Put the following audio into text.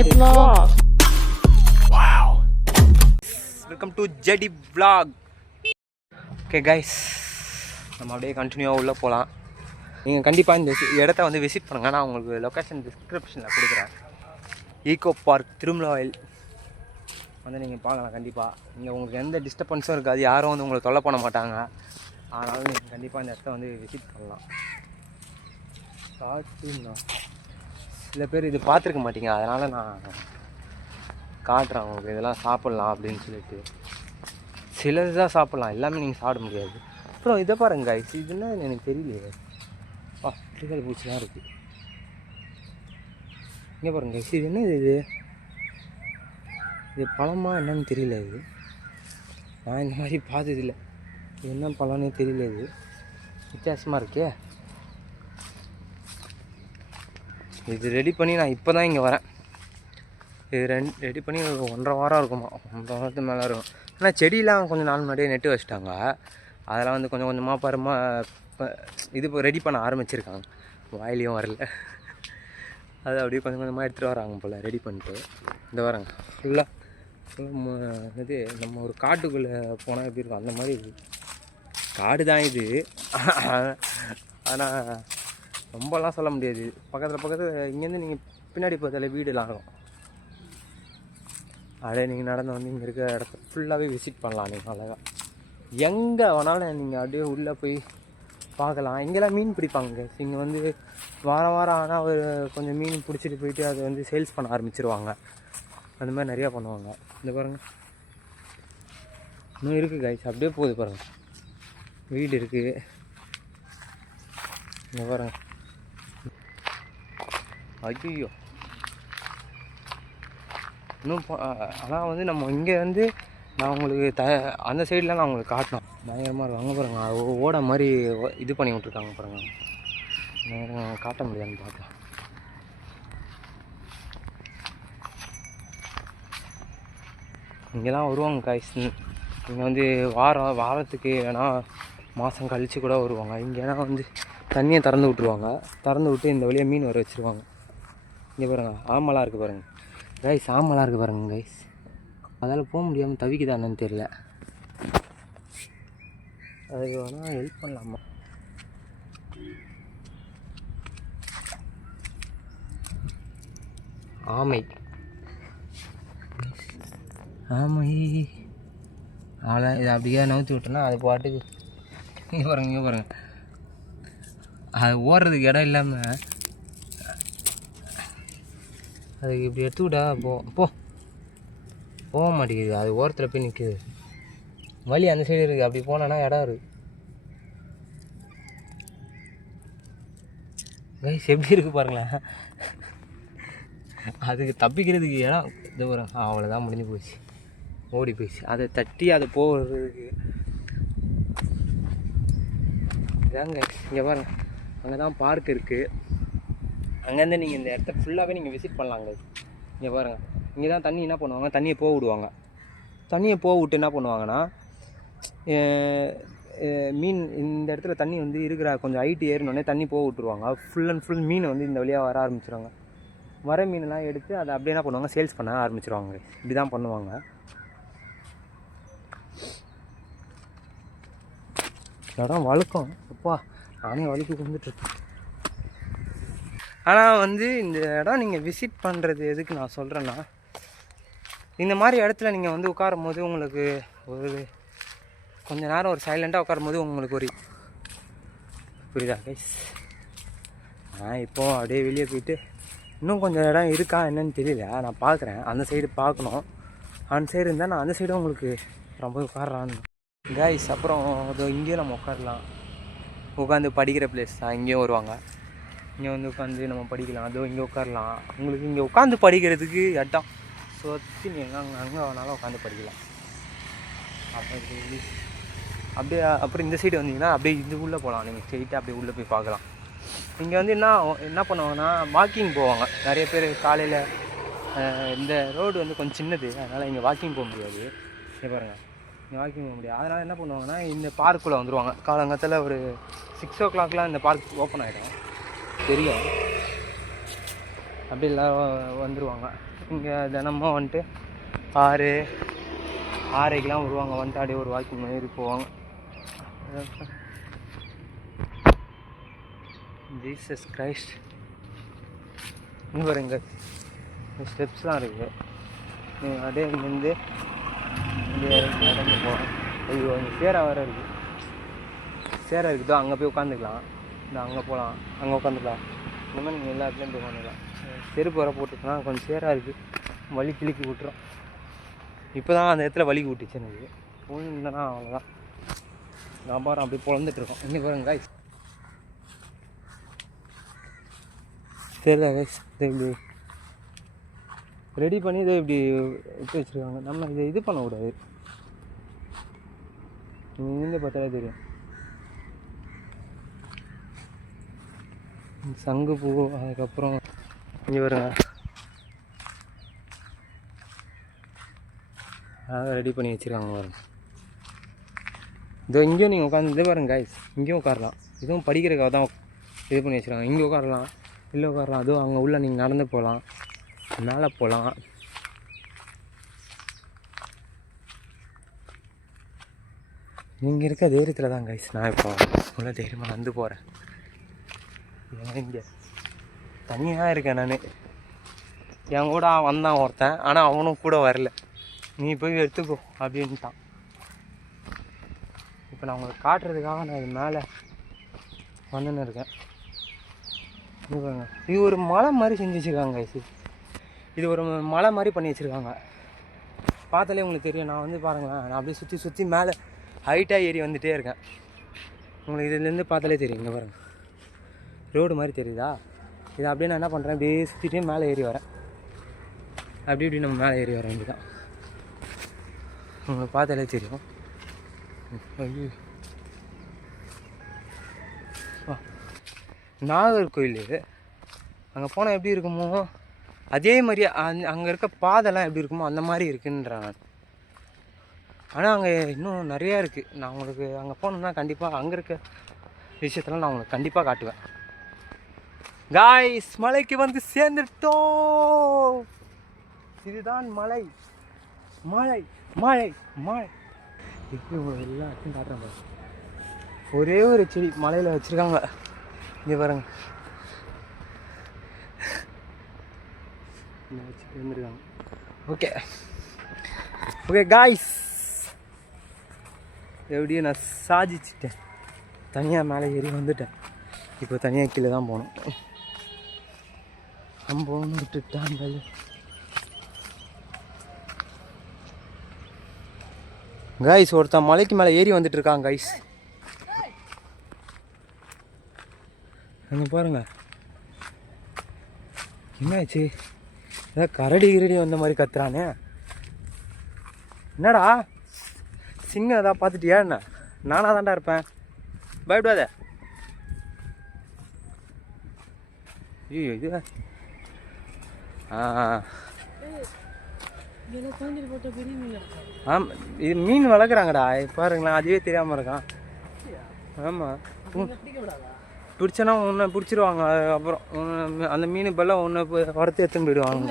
a vlog. Wow. Welcome to JD vlog. Okay guys, நம்ம அப்படியே கண்டினியூவாக உள்ளே போகலாம். நீங்கள் கண்டிப்பாக இந்த இடத்த வந்து விசிட் பண்ணுங்கள். நான் உங்களுக்கு லொக்கேஷன் டிஸ்கிரிப்ஷனில் கொடுக்குறேன். ஈகோ பார்க் திருமலாயில் வந்து நீங்கள் பார்க்கலாம். கண்டிப்பாக இங்கே உங்களுக்கு எந்த டிஸ்டர்பன்ஸும் இருக்காது, யாரும் வந்து உங்களை தொல்லை பண்ண மாட்டாங்க. அதனால நீங்கள் கண்டிப்பாக இந்த இடத்த வந்து விசிட் பண்ணலாம். சில பேர் இது பார்த்துருக்க மாட்டீங்க, அதனால் நான் காட்டுறேன் உங்களுக்கு. இதெல்லாம் சாப்பிட்லாம் அப்படின்னு சொல்லிட்டு. சிலது தான் சாப்பிட்லாம், எல்லாமே நீங்கள் சாப்பிட முடியாது. அப்புறம் இதை பாருங்க கைஸ், இது என்ன எனக்கு தெரியலையே. கிளிகள் பூச்சி தான் இருக்குது. இங்கே பாருங்க கைஸ், இது என்ன இது? இது பழமா என்னன்னு தெரியல. இது நான் இந்த மாதிரி பார்த்ததில்லை. இது என்ன பழம்னே தெரியல. இது வித்தியாசமாக இருக்கே. இது ரெடி பண்ணி நான் இப்போ தான் இங்கே வரேன். இது ரெடி பண்ணி 1.5 வாரம் இருக்குமா, 1.5 வாரத்துக்கு மேலே இருக்கும். ஆனால் செடியெலாம் கொஞ்சம் நாள் முன்னாடியே நெட்டு வச்சுட்டாங்க. அதெல்லாம் வந்து கொஞ்சம் கொஞ்சமாக இது இப்போ ரெடி பண்ண ஆரம்பிச்சிருக்காங்க. வாயிலையும் வரல, அது அப்படியே கொஞ்சம் கொஞ்சமாக எடுத்துகிட்டு வராங்க போல் ரெடி பண்ணிட்டு. இந்த வராங்க ஃபுல்லாக இது நம்ம ஒரு காட்டுக்குள்ளே போனால் எப்படி இருக்கும் அந்த மாதிரி இது காடு தான் இது. ஆனால் ரொம்பலாம் சொல்ல முடியாது. பக்கத்தில் இங்கேருந்து நீங்கள் பின்னாடி பார்த்தாலே வீடுலாம் இருக்கும். அப்படியே நீங்கள் நடந்து வந்து இங்கே இருக்கிற இடத்த ஃபுல்லாகவே விசிட் பண்ணலாம். நீங்கள் அழகாக எங்கே வேணாலும் நீங்கள் அப்படியே உள்ளே போய் பார்க்கலாம். இங்கெல்லாம் மீன் பிடிப்பாங்க. இங்கே வந்து வாரம் ஆனால் ஒரு கொஞ்சம் மீன் பிடிச்சிட்டு போயிட்டு அதை வந்து சேல்ஸ் பண்ண ஆரம்பிச்சிருவாங்க. அந்த மாதிரி நிறையா பண்ணுவாங்க. இந்த பாருங்கள், இன்னும் இருக்குது கைஸ். அப்படியே போகுது பாருங்கள், வீடு இருக்குது. இந்த பாருங்கள், ஐயோ இன்னும் ஆனால் வந்து நம்ம இங்கே வந்து நான் உங்களுக்கு அந்த சைட்லாம் நான் உங்களுக்கு காட்டணும். பயங்கரமாக இருக்கும். அங்கே பாருங்கள், ஓட மாதிரி இது பண்ணி விட்ருக்காங்க பாருங்கள். நேரம் காட்ட முடியாதுன்னு பார்க்கலாம். இங்கெல்லாம் வருவாங்க காய்ஸ். இங்கே வந்து வாரத்துக்கு இல்லைனா மாதம் கழித்து கூட வருவாங்க. இங்கேனா வந்து தண்ணியை திறந்து விட்ருவாங்க. திறந்து விட்டு இந்த வழியாக மீன் வர வச்சுருவாங்க. இங்கே பாருங்கள், ஆமலாம் இருக்குது பாருங்கள் கைஸ். ஆமலாம் இருக்குது பாருங்கள் கைஸ். அதால் போக முடியாமல் தவிக்குதானு தெரியல. அதுக்கு வேணால் ஹெல்ப் பண்ணலாமா? ஆமை அவ்வளோ இதை அப்படியே நவுத்தி விட்டோன்னா அது பாட்டுக்கு இங்கே பாருங்கள் அது ஓடுறதுக்கு இடம் இல்லாமல் அதுக்கு இப்படி எடுத்து விட்டா போக மாட்டேங்குது. அது ஓரத்தில் போய் நிற்குது. வழி அந்த சைடு இருக்குது, அப்படி போனோன்னா இடம் இருக்குது. கைஸ் எப்படி இருக்குது பாருங்களேன். அதுக்கு தப்பிக்கிறதுக்கு இடம் இது வரும். அவ்வளோதான், முடிஞ்சு போச்சு, ஓடி போயிடுச்சு. அதை தட்டி அதை போகிறதுக்கு இதாங்க. இங்கே பாருங்கள், அங்கே தான் பார்க் இருக்குது. அங்கேருந்து நீங்கள் இந்த இடத்த ஃபுல்லாகவே நீங்கள் விசிட் பண்ணலாங்க. இங்கே பாருங்கள், இங்கே தான் தண்ணி என்ன பண்ணுவாங்க, தண்ணியை போக விடுவாங்க. தண்ணியை போக விட்டு என்ன பண்ணுவாங்கன்னா, மீன் இந்த இடத்துல தண்ணி வந்து இருக்கிற கொஞ்சம் ஹைட்டு ஏறினோடனே தண்ணி போக விட்டுருவாங்க. ஃபுல் அண்ட் ஃபுல் மீன் வந்து இந்த வழியாக வர ஆரம்பிச்சிருவாங்க. வர மீனெல்லாம் எடுத்து அதை அப்படியே என்ன பண்ணுவாங்க, சேல்ஸ் பண்ண ஆரம்பிச்சிருவாங்க. இப்படி தான் பண்ணுவாங்க. இடம் வழுக்கம். அப்பா, நானே வழுக்கி வந்துட்டுருக்கேன். ஆனால் வந்து இந்த இடம் நீங்கள் விசிட் பண்ணுறது எதுக்கு நான் சொல்கிறேன்னா, இந்த மாதிரி இடத்துல நீங்கள் வந்து உட்காரும் போது உங்களுக்கு ஒரு கொஞ்ச நேரம் ஒரு சைலண்ட்டாக உட்காரும் போது உங்களுக்கு ஒரு புரியுதா கைஸ்? நான் இப்போது அப்படியே வெளியே போயிட்டு இன்னும் கொஞ்சம் இடம் இருக்கா என்னன்னு தெரியல, நான் பார்க்குறேன். அந்த சைடு பார்க்கணும். அந்த சைடு இருந்தால் நான் அந்த சைடும் உங்களுக்கு ரொம்ப உட்காரலான்னு கைஸ். அப்புறம் அதோ இங்கேயும் நம்ம உட்காரலாம். உட்காந்து படிக்கிற பிளேஸ் தான். இங்கேயும் வருவாங்க. இங்கே வந்து உட்காந்து நம்ம படிக்கலாம். அதோ இங்கே உட்காரலாம். உங்களுக்கு இங்கே உட்காந்து படிக்கிறதுக்கு இடம் சுற்றி நீங்கள் அங்கே வேணாலும் உட்காந்து படிக்கலாம். அப்படியே அப்புறம் இந்த சைடு வந்தீங்கன்னா அப்படியே இது உள்ளே போகலாம். நீங்கள் ஸ்ட்ரெயிட்டாக அப்படியே உள்ளே போய் பார்க்கலாம். இங்கே வந்து என்ன பண்ணுவாங்கன்னா, வாக்கிங் போவாங்க நிறைய பேர் காலையில். இந்த ரோடு வந்து கொஞ்சம் சின்னது, அதனால் இங்கே வாக்கிங் போக முடியாது. இங்கே பாருங்கள், இங்கே வாக்கிங் போக முடியாது. அதனால் என்ன பண்ணுவாங்கன்னா, இந்த பார்க்குள்ளே வந்துடுவாங்க. காலங்காலத்தில் ஒரு 6 o'clockலாம் இந்த பார்க் ஓப்பன் ஆகிடும். தெரியும் அப்படி எல்லோரும் வந்துடுவாங்க. இங்கே தினமும் வந்துட்டு 6:30க்கெலாம் வருவாங்க. வந்துட்டு அப்படியே ஒரு வாக்கிங் மாதிரி போவாங்க. Jesus Christ. இங்கே பாருங்க ஸ்டெப்ஸ்லாம் இருக்குது. நீங்கள் அப்படியே இங்கேருந்து இங்கே நடந்து போகலாம். ஐயோ இங்கே சேரா வேறு இருக்குது. சேரா இருக்குதோ அங்கே போய் உட்காந்துக்கலாம். இந்த அங்கே போகலாம், அங்கே உட்காந்துக்கலாம். இந்த மாதிரி நீங்கள் எல்லா இடத்துலையும் போய் உட்காந்துக்கலாம். செருப்பு வர போட்டுச்சுன்னா கொஞ்சம் சேராக இருக்குது, வலி கிளிக்கி விட்டுரும். இப்போ தான் அந்த இடத்துல வலிக்கு விட்டுச்சு எனக்கு. போயிருந்தேன்னா அவ்வளோதான். நான் பாரு அப்படி பொழந்துட்டுருக்கோம். இங்கே பாருங்க காய்ஸ், தெரியல காய்ஸ். இதை இப்படி ரெடி பண்ணி இதை இப்படி விட்டு வச்சுருக்காங்க. நம்ம இதை இது பண்ணக்கூடாது. இங்கே பார்த்தாலே தெரியும். சங்குப்பூ, அதுக்கப்புறம் இங்கே வருங்க அதான் ரெடி பண்ணி வச்சுருக்காங்க பாருங்க. இதோ இங்கேயும் நீங்கள் உட்காந்து இதே பாருங்க காய்ஸ், இங்கேயும் உட்காரலாம். இதுவும் படிக்கிறதுக்காக தான் இது பண்ணி வச்சுருக்காங்க. இங்கே உட்காரலாம், இல்லை உட்காரலாம். அதுவும் அங்கே உள்ள நீங்கள் நடந்து போகலாம், மேலே போகலாம். நீங்கள் இருக்க தைரியத்தில் தான் கைஸ் நான் இப்போ உள்ள தைரியமாக நடந்து போகிறேன். ஏன்னா இங்கே தனியாக இருக்கேன் நான். என் கூட வந்தான் ஒருத்தன், ஆனால் அவனும் கூட வரல. நீ போய் எடுத்துக்கோ அப்படின்ட்டான். இப்போ நான் உங்களுக்கு காட்டுறதுக்காக நான் இது மேலே வந்துன்னு இருக்கேன். இது ஒரு மலை மாதிரி செஞ்சு வச்சுருக்காங்க கைஸ். இது ஒரு மலை மாதிரி பண்ணி வச்சுருக்காங்க. பார்த்தாலே உங்களுக்கு தெரியும். நான் வந்து பாருங்களேன், நான் அப்படியே சுற்றி சுற்றி மேலே ஹைட்டாக ஏறி வந்துகிட்டே இருக்கேன். உங்களுக்கு இதுலேருந்து பார்த்தாலே தெரியும். இங்கே பாருங்கள், ரோடு மாதிரி தெரியுதா? இது அப்படியே நான் என்ன பண்ணுறேன், அப்படியே சுற்றிட்டே மேலே ஏறி வரேன். அப்படி இப்படி நம்ம மேலே ஏறி வர வேண்டியதான். உங்களுக்கு பார்த்தாலே தெரியும். நாகர்கோயில் அங்கே போனால் எப்படி இருக்குமோ அதே மாதிரி அங்கே இருக்க பாதைலாம் எப்படி இருக்குமோ அந்த மாதிரி இருக்குன்றேன் நான். ஆனால் அங்கே இன்னும் நிறையா இருக்குது. நான் உங்களுக்கு அங்கே போனோம்னா கண்டிப்பாக அங்கே இருக்க விஷயத்தெல்லாம் நான் உங்களுக்கு கண்டிப்பாக காட்டுவேன். காய்ஸ், மலைக்கு வந்து சேர்ந்துட்டோம். இதுதான் மலை. மலை மலை மலை எப்படி உங்களுக்கு எல்லாத்தையும் காட்டுறேன். ஒரே ஒரு செடி மலையில் வச்சுருக்காங்க. இங்கே பாருங்க, வச்சுட்டு வந்துருக்காங்க. ஓகே ஓகே காய்ஸ், எப்படியும் நான் சாதிச்சிட்டேன். தனியாக மேலே ஏறி வந்துட்டேன். இப்போ தனியாக கீழே தான் போகணும். போகணும் விட்டுட்டாங்க. காய்ஸ், ஒருத்தன் மலைக்கு மேலே ஏறி வந்துட்டு இருக்காங்க காய்ஸ். அங்கே பாருங்க, என்னாச்சு? ஏதாவது கரடி கிரடி வந்த மாதிரி கத்துறானே. என்னடா சிங்கம் ஏதாவது பார்த்துட்டியா என்ன? நானாக தான்டா இருப்பேன், பயப்படாத. ஐயோ இது ஆமாம், இது மீன் வளர்க்குறாங்கடா. பாருங்களேன், அதுவே தெரியாமல் இருக்கான். ஆமாம், பிடிச்சனா உன்னை பிடிச்சிருவாங்க. அதுக்கப்புறம் அந்த மீன் இப்போல்லாம் ஒன்று வறுத்து எடுத்துன்னு போயிடுவாங்க.